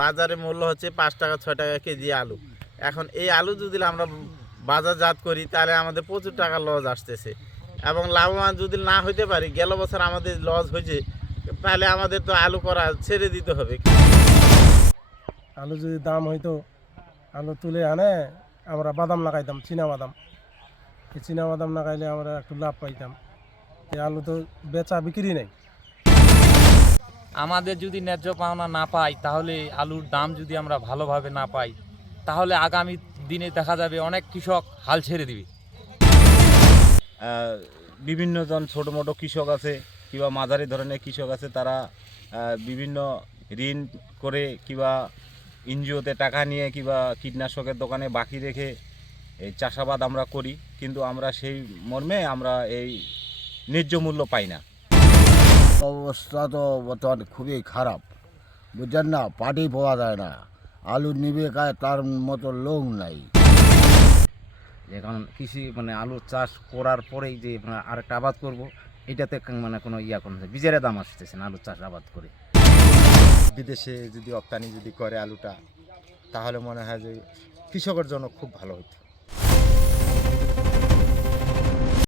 বাজারে মূল্য হচ্ছে 5 টাকা 6 টাকা কেজি আলু। এখন এই আলু যদি আমরা বাজারজাত করি তাহলে আমাদের প্রচুর টাকা লস আসতেছে এবং লাভবান যদি না হইতে পারি, গেল বছর আমাদের লস হয়েছে, তাহলে আমাদের তো আলু করা ছেড়ে দিতে হবে। আলু যদি দাম হইতো, আলু তুলে আনে আমরা বাদাম লাগাইতাম, চীনা বাদাম। এই চীনা বাদাম লাগাইলে আমরা একটু লাভ পাইতাম। এই আলু তো বেচা বিক্রি নেই। আমাদের যদি ন্যায্য পাওনা না পাই, তাহলে আলুর দাম যদি আমরা ভালোভাবে না পাই, তাহলে আগামী দিনে দেখা যাবে অনেক কৃষক হাল ছেড়ে দিবে। বিভিন্ন জন ছোটো মোটো কৃষক আছে কিংবা মাঝারি ধরনের কৃষক আছে, তারা বিভিন্ন ঋণ করে কিংবা এনজিওতে টাকা নিয়ে কিংবা কীটনাশকের দোকানে বাকি রেখে এই চাষাবাদ আমরা করি, কিন্তু আমরা সেই মর্মে আমরা এই ন্যায্য মূল্য পাই না। অবস্থা তো বর্তমানে খুবই খারাপ, বুঝছেন না, পাটি পাওয়া যায় না, আলু নিবে খায় তার মতো লোক নাই। এখন কৃষি আলুর চাষ করার পরেই যে আরেকটা আবাদ করব, এটাতে কোনো কোনো বীজের দাম আসতেছে না আলুর চাষ আবাদ করে। বিদেশে যদি রপ্তানি যদি করে আলুটা, তাহলে মনে হয় যে কৃষকের জন্য খুব ভালো হতো।